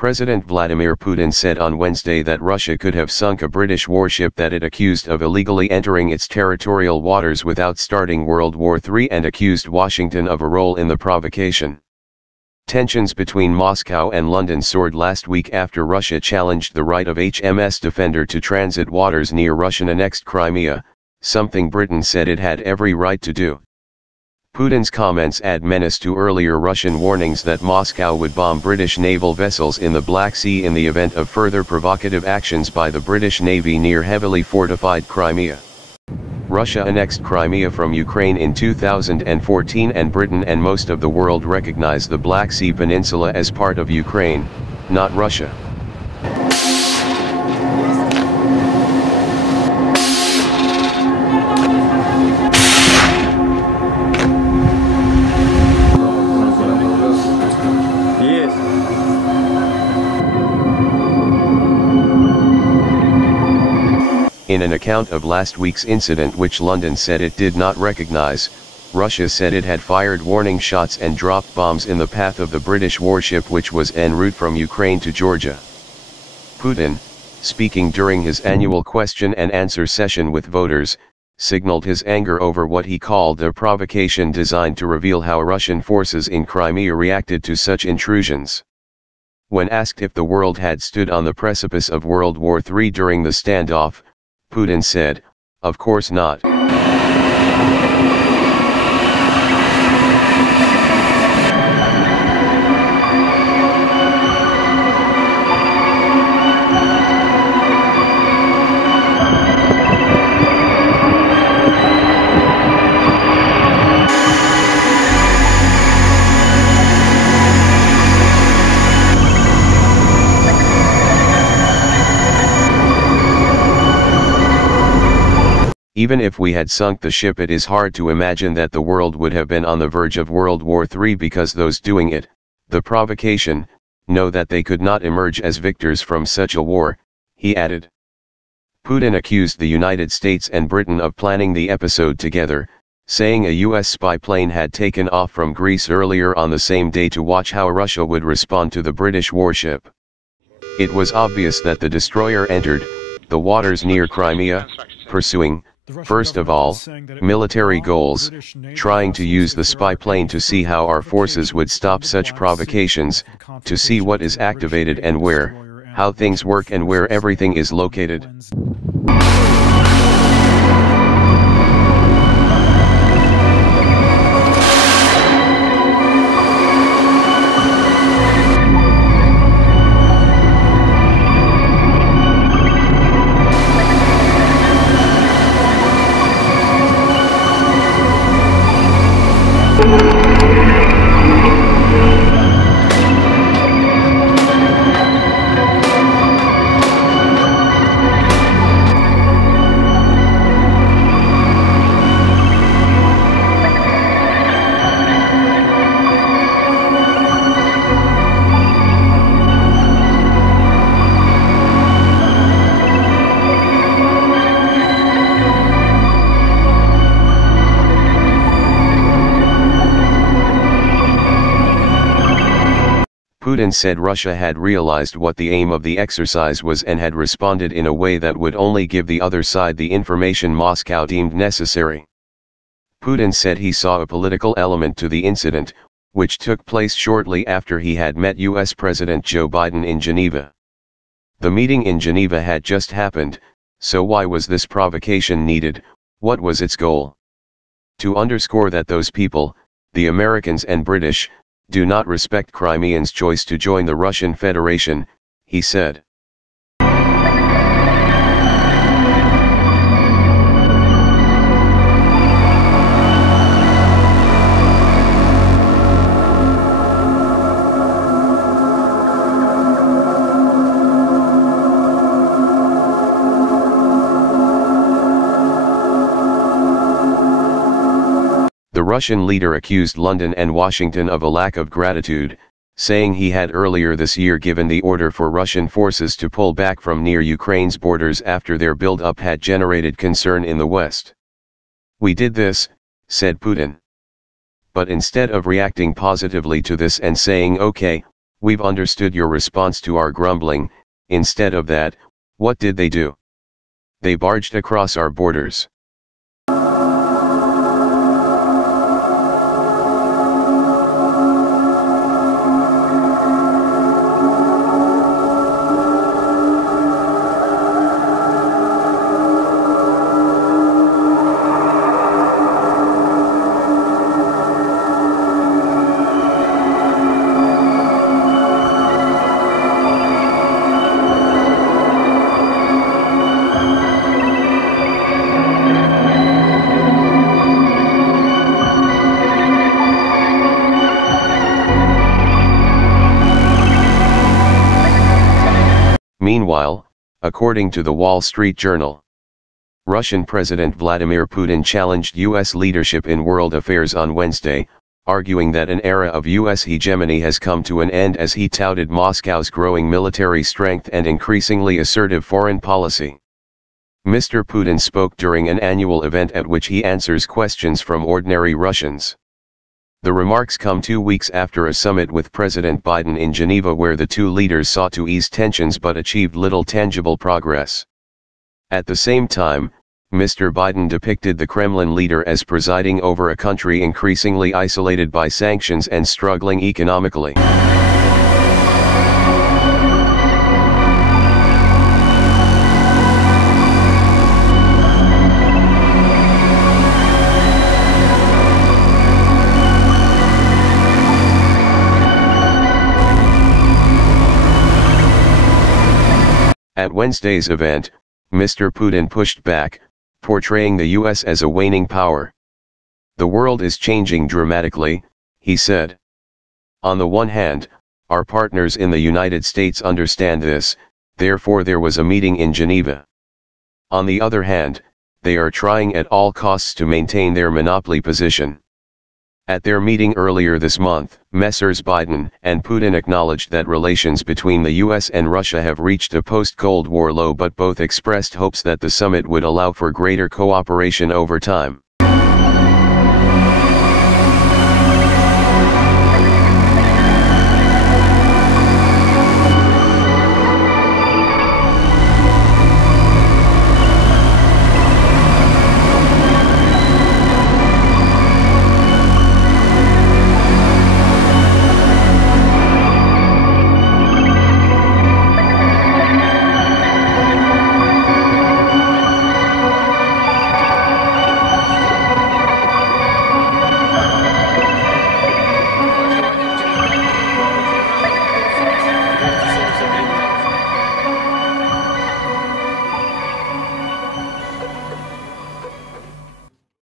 President Vladimir Putin said on Wednesday that Russia could have sunk a British warship that it accused of illegally entering its territorial waters without starting World War III and accused Washington of a role in the provocation. Tensions between Moscow and London soared last week after Russia challenged the right of HMS Defender to transit waters near Russian-annexed Crimea, something Britain said it had every right to do. Putin's comments add menace to earlier Russian warnings that Moscow would bomb British naval vessels in the Black Sea in the event of further provocative actions by the British Navy near heavily fortified Crimea. Russia annexed Crimea from Ukraine in 2014, and Britain and most of the world recognize the Black Sea Peninsula as part of Ukraine, not Russia. In an account of last week's incident, which London said it did not recognize, Russia said it had fired warning shots and dropped bombs in the path of the British warship, which was en route from Ukraine to Georgia. Putin, speaking during his annual question and answer session with voters, signaled his anger over what he called a provocation designed to reveal how Russian forces in Crimea reacted to such intrusions. When asked if the world had stood on the precipice of World War III during the standoff, Putin said, "Of course not." Even if we had sunk the ship, it is hard to imagine that the world would have been on the verge of World War III, because those doing it, the provocation, know that they could not emerge as victors from such a war, he added. Putin accused the United States and Britain of planning the episode together, saying a U.S. spy plane had taken off from Greece earlier on the same day to watch how Russia would respond to the British warship. It was obvious that the destroyer entered the waters near Crimea, pursuing, first of all, military goals, trying to use the spy plane to see how our forces would stop such provocations, to see what is activated and where, how things work and where everything is located. Putin said Russia had realized what the aim of the exercise was and had responded in a way that would only give the other side the information Moscow deemed necessary. Putin said he saw a political element to the incident, which took place shortly after he had met U.S. President Joe Biden in Geneva. The meeting in Geneva had just happened, so why was this provocation needed? What was its goal? To underscore that those people, the Americans and British, do not respect Crimeans' choice to join the Russian Federation, he said. The Russian leader accused London and Washington of a lack of gratitude, saying he had earlier this year given the order for Russian forces to pull back from near Ukraine's borders after their build-up had generated concern in the West. "We did this," said Putin. But instead of reacting positively to this and saying, "Okay, We've understood your response to our grumbling. Instead of that, what did they do? They barged across our borders. Meanwhile, according to the Wall Street Journal, Russian President Vladimir Putin challenged U.S. leadership in world affairs on Wednesday, arguing that an era of U.S. hegemony has come to an end as he touted Moscow's growing military strength and increasingly assertive foreign policy. Mr. Putin spoke during an annual event at which he answers questions from ordinary Russians. The remarks come 2 weeks after a summit with President Biden in Geneva where the two leaders sought to ease tensions but achieved little tangible progress. At the same time, Mr. Biden depicted the Kremlin leader as presiding over a country increasingly isolated by sanctions and struggling economically. At Wednesday's event, Mr. Putin pushed back, portraying the U.S. as a waning power. The world is changing dramatically, he said. On the one hand, our partners in the United States understand this, therefore there was a meeting in Geneva. On the other hand, they are trying at all costs to maintain their monopoly position. At their meeting earlier this month, Messrs. Biden and Putin acknowledged that relations between the US and Russia have reached a post-Cold War low, but both expressed hopes that the summit would allow for greater cooperation over time.